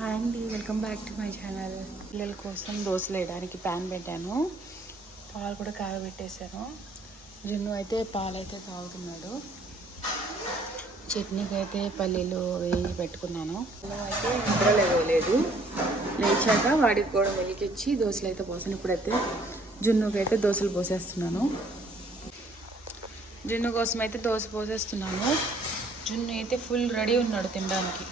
Hi అండి, welcome back to my channel. పిల్లల కోసం దోశలు వేయడానికి ప్యాన్ పెట్టాను. పాలు కూడా కాగబెట్టేశాను. జున్ను అయితే పాలైతే తాగుతున్నాడు. చట్నీకి అయితే పల్లీలు వేసి పెట్టుకున్నాను. అయితే నిద్ర లేవలేదు. లేచాక వాడికి కూడా వెలికిచ్చి దోశలు అయితే పోసాను. ఇప్పుడైతే జున్నుకి అయితే దోశలు పోసేస్తున్నాను. జున్ను కోసం అయితే దోశ పోసేస్తున్నాను. జున్ను అయితే ఫుల్ రెడీ ఉన్నాడు తినడానికి.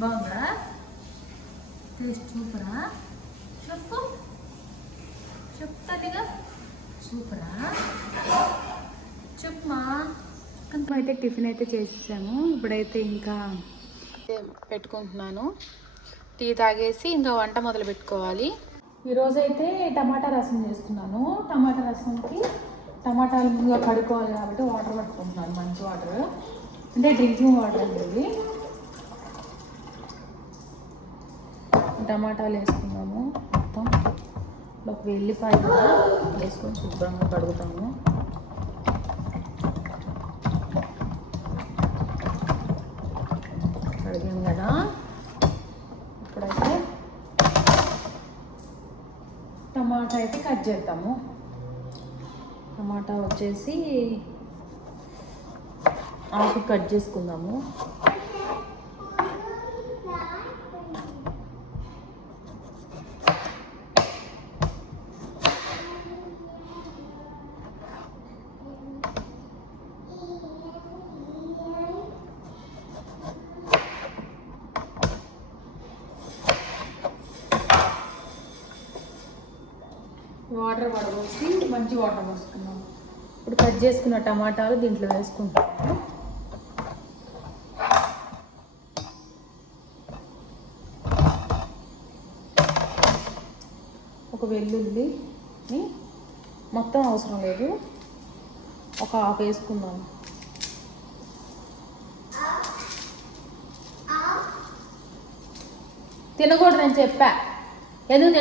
బాగుందా? టేస్ట్ సూపరా? చెప్తానుగా సూపరా చెప్పమా. అయితే టిఫిన్ అయితే చేసేసాము. ఇప్పుడైతే ఇంకా పెట్టుకుంటున్నాను. టీ తాగేసి ఇంకా వంట మొదలు పెట్టుకోవాలి. ఈరోజైతే టమాటా రసం చేస్తున్నాను. టమాటా రసంకి టమాటాలు ముందుగా కడుక్కోవాలి కాబట్టి వాటర్ పట్టుకుంటున్నాను. మంచి వాటర్ అంటే డ్రింకింగ్ వాటర్ అనేది. టమాటాలు వేసుకున్నాము. మొత్తం ఒక వెల్లిపాయ కూడా వేసుకొని శుభ్రంగా కడుగుతాము. కడిగాము కదా. ఇప్పుడైతే టమాటా అయితే కట్ చేద్దాము. టమాటా వచ్చేసి ఆకు కట్ చేసుకుందాము. వాటర్ వడబోసి మంచి వాటర్ పోసుకున్నాము. ఇప్పుడు కట్ చేసుకున్న టమాటాలు దీంట్లో వేసుకుంటాము. ఒక వెల్లుల్లిని మొత్తం అవసరం లేదు, ఒక హాఫ్ వేసుకుందాము. తినకూడదని చెప్పా. ఎందుకు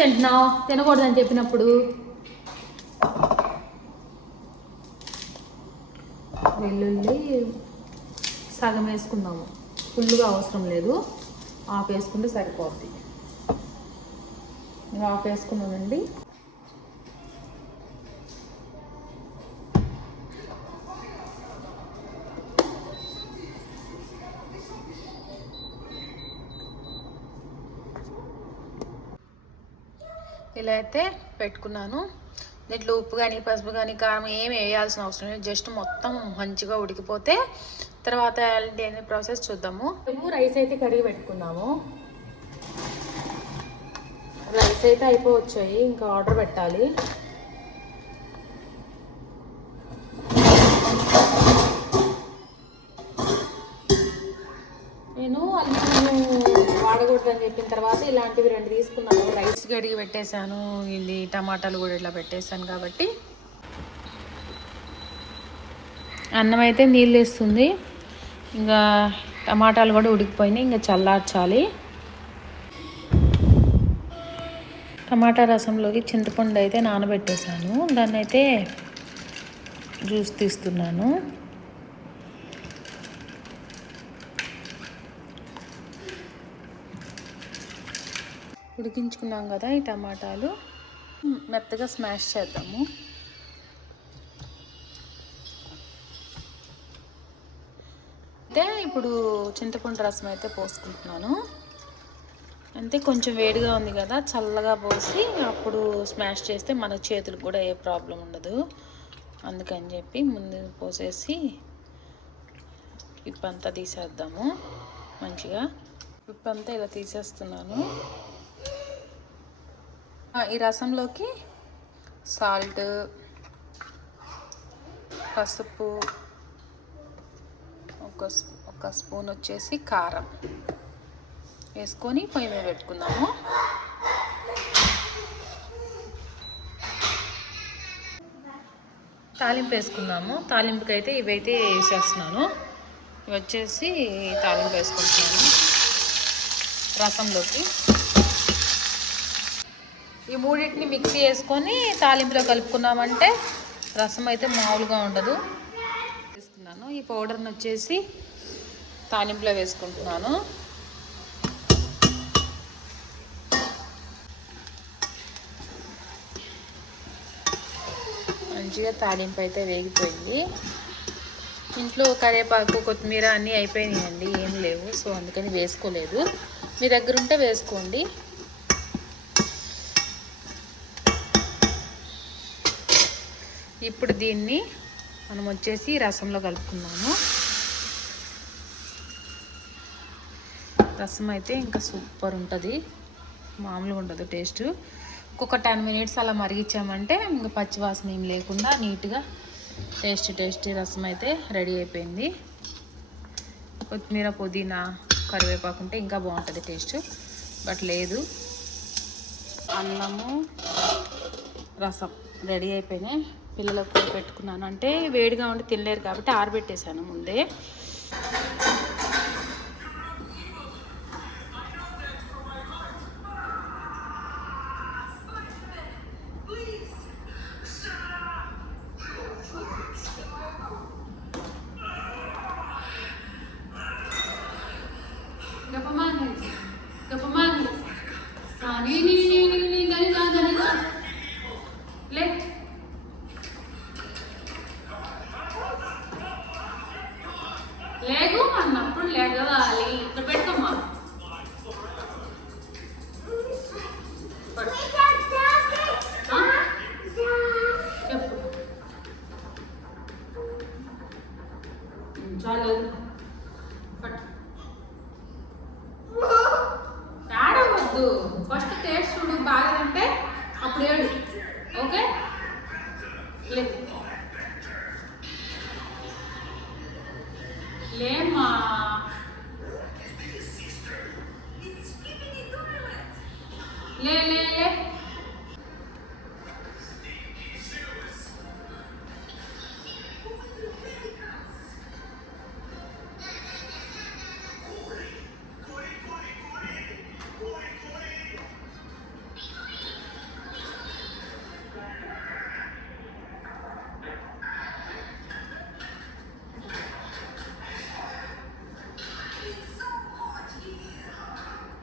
తింటున్నావు? తినకూడదని చెప్పినప్పుడు. వెల్లుల్లి సగం వేసుకుందాము. ఫుల్గా అవసరం లేదు, హాఫ్ వేసుకుంటే సరిపోద్ది. నేను హాఫ్ వేసుకున్నానండి. ఇలా అయితే పెట్టుకున్నాను. దీంట్లో ఉప్పు కానీ పసుపు కానీ కారం ఏమి వేయాల్సిన అవసరం లేదు. జస్ట్ మొత్తం మంచిగా ఉడికిపోతే తర్వాత ఏంటి అనే ప్రాసెస్ చూద్దాము. రైస్ అయితే కడిగి పెట్టుకున్నాము. రైస్ అయితే అయిపోవచ్చాయి, ఇంకా ఆర్డర్ పెట్టాలి. నేను అల్లం వాడకూడదని చెప్పిన తర్వాత ఇలాంటివి 2 తీసుకున్నాను. రైస్ కడిగి పెట్టేశాను, ఇది టమాటాలు కూడా ఇట్లా పెట్టేశాను కాబట్టి. అన్నం అయితే నీళ్ళు వేస్తుంది. ఇంకా టమాటాలు కూడా ఉడికిపోయినాయి, ఇంకా చల్లార్చాలి. టమాటా రసంలోకి చింతపండు అయితే నానబెట్టేశాను. దాన్ని అయితే జ్యూస్ తీస్తున్నాను. ఉడికించుకున్నాం కదా ఈ టమాటాలు, మెత్తగా స్మాష్ చేద్దాము. అయితే ఇప్పుడు చింతపండు రసం అయితే పోసుకుంటున్నాను. అంతే, కొంచెం వేడిగా ఉంది కదా, చల్లగా పోసి అప్పుడు స్మాష్ చేస్తే మన చేతులకు కూడా ఏ ప్రాబ్లం ఉండదు. అందుకని చెప్పి ముందు పోసేసి పిప్పంతా తీసేద్దాము. మంచిగా పిప్పంతా ఇలా తీసేస్తున్నాను. ఈ రసంలోకి సాల్ట్, పసుపు, ఒక స్పూన్ వచ్చేసి కారం వేసుకొని పొయ్యి మీద పెట్టుకుందాము. తాలింపు వేసుకున్నాము. తాలింపుకి అయితే ఇవైతే వేసేస్తున్నాను. ఇవి వచ్చేసి తాలింపు వేసుకుంటున్నాను రసంలోకి. ఈ మూడింటిని మిక్సీ వేసుకొని తాలింపులో కలుపుకున్నామంటే రసం అయితే మామూలుగా ఉండదు. వేసుకున్నాను. ఈ పౌడర్ని వచ్చేసి తాలింపులో వేసుకుంటున్నాను. మంచిగా తాలింపు అయితే వేగిపోయింది. ఇంట్లో కరివేపాకు కొత్తిమీర అన్నీ అయిపోయినాయండి, ఏం లేవు. సో అందుకని వేసుకోలేదు. మీ దగ్గర ఉంటే వేసుకోండి. ఇప్పుడు దీన్ని మనం వచ్చేసి రసంలో కలుపుకున్నాము. రసం అయితే ఇంకా సూపర్ ఉంటుంది, మామూలుగా ఉండదు టేస్ట్. ఒక 10 మినిట్స్ అలా మరిగించామంటే ఇంకా పచ్చివాసన ఏం లేకుండా నీట్గా టేస్టీ రసం అయితే రెడీ అయిపోయింది. కొత్తిమీర, పుదీనా, కరివేపాకు ఉంటే ఇంకా బాగుంటుంది టేస్ట్, బట్ లేదు. అన్నము, రసం రెడీ అయిపోయినాయి. పిల్లలకు కూడా పెట్టుకున్నాను. అంటే వేడిగా ఉండి తినలేరు కాబట్టి ఆరబెట్టేశాను ముందే. లేగు అన్నప్పుడు లేగవాలి. ఇక్కడ పెట్టుకోమ్మా. చెప్పు చాలు. ఏడవద్దు, ఫస్ట్ టేస్ట్ చూడు, బాగాలంటే అప్పుడు ఏడు. ఓకే.